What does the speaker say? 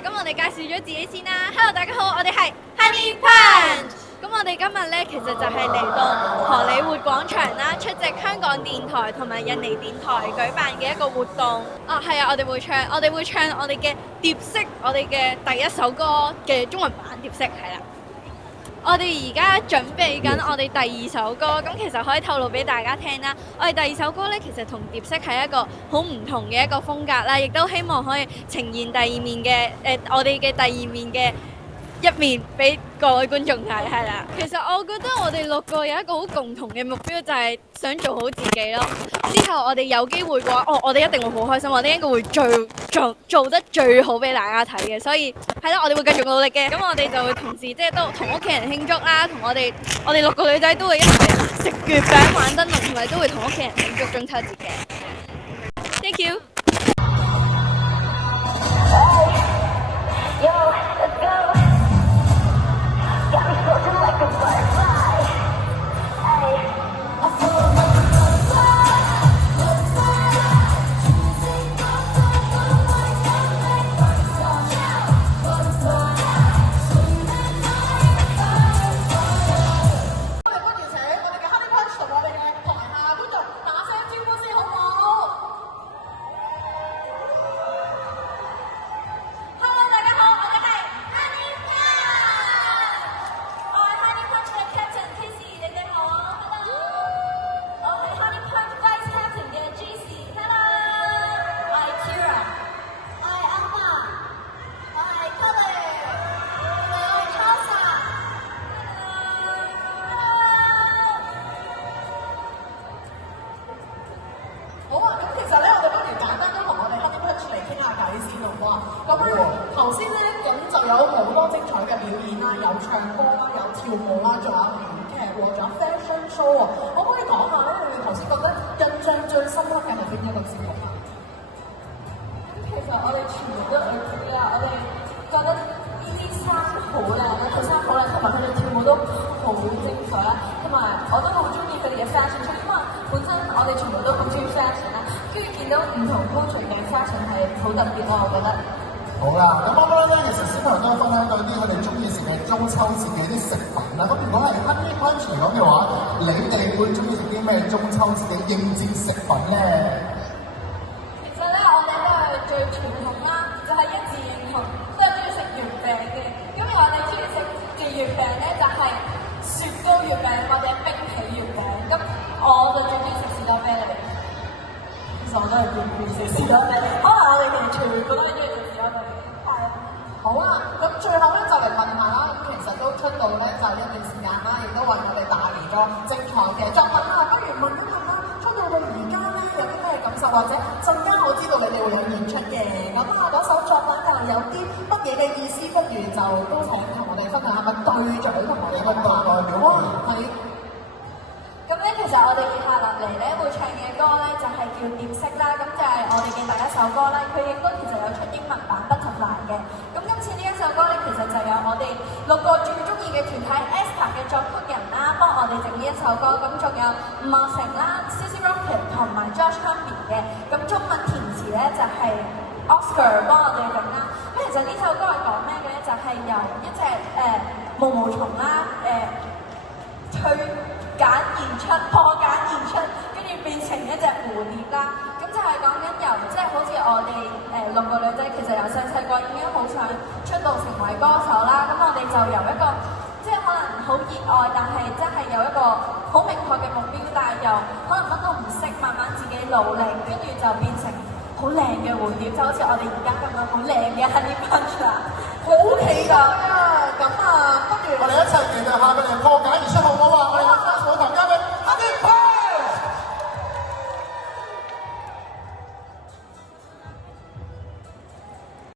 咁我哋介紹咗自己先啦。Hello， 大家好，我哋係 Honey Punch。咁我哋今日咧，其實就係嚟到荷里活廣場啦，出席香港電台同埋印尼電台舉辦嘅一個活動。係啊，我哋會唱我哋嘅蝶式，我哋嘅第一首歌嘅中文版蝶式，係啦。我哋而家準備緊我哋第二首歌，咁其實可以透露俾大家聽啦。我哋第二首歌呢，其實同蝶式係一個好唔同嘅一個風格啦，亦都希望可以呈現第二面嘅我哋嘅第二面嘅一面俾各位觀眾睇，係啦。其實我覺得我哋六個有一個好共同嘅目標，就係想做好自己咯。之後我哋有機會嘅話，我哋一定會好開心，我哋應該會做得最好俾大家睇嘅。所以係啦，我哋會繼續努力嘅。咁我哋就會同時都同屋企人慶祝啦，同我哋六個女仔都會一齊食月餅、玩燈籠，同埋都會同屋企人慶祝中秋節嘅。Thank you。頭先咧咁就有好多精彩嘅表演啦，有唱歌啦，有跳舞啦，仲有編劇喎，仲有 fashion show 喎。可唔可以講下咧？你哋頭先覺得印象最深刻嘅係邊一個節目啊？其實我哋全部都 agree 啦，我哋覺得呢啲衫好靚啦，套衫好靚，同埋佢哋跳舞都好精彩啦，同埋我都好中意佢哋嘅 fashion show，因為本身我哋全部都好中意 fashion 啦，跟住見到唔同 culture 嘅 fashion 係好特別咯，我覺得。好啦，咁啱啱咧，其實小朋友都分享到啲佢哋中意食嘅中秋節嘅啲食品啦。咁如果係 Honey Punch 嚟講嘅話，你哋會中意食啲咩中秋節嘅應節食品咧？其實咧，我哋都係最傳統啦，就係一致認同，都係中意食月餅嘅。因為我哋中意食嘅月餅咧，就係雪糕月餅或者冰皮月餅。咁我就最中意食士多啤梨。其實我都係中意食士多啤梨。可能我哋其實全部都係中意食士多啤梨。好啦，咁最後咧就嚟問下啦，咁其實都出道咧就一段時間啦，亦都為我哋帶嚟咗精彩嘅作品啦。不如問一問啦，出道到而家咧有啲咩感受，或者陣間我知道你哋會有演出嘅，咁嗰首作品就有啲乜嘢嘅意思，不如就都請同我哋分享下個隊長同我哋個代表係。咁咧，其實我哋以下落嚟咧會唱嘅歌咧就係叫蝶式啦，咁就係我哋嘅第一首歌啦。佢亦都其實有出英文版不同版嘅。咁今次呢一首歌咧，其實就有我哋六個最中意嘅團體 aespa 嘅作曲人啦，幫我哋整呢一首歌。咁仲有吳莫成啦、CC Rocket 同埋 Josh Tommy 嘅。咁中文填詞咧就係 Oscar 幫我哋整啦。咁其實呢首歌係講咩嘅咧？就係由一隻毛毛蟲啦，破繭而出，跟住變成一隻蝴蝶啦。咁就係講緊由即係好似我哋六個女仔，其實由細個已經好想出道成為歌手啦。咁我哋就由一個即係可能好熱愛，但係真係有一個好明確嘅目標，但係又可能乜都唔識，慢慢自己努力，跟住就變成好靚嘅蝴蝶，就好似我哋而家咁樣好靚嘅 Honey Punch 啦。好期待啊！咁不如我哋一齊期待下佢哋破繭而出。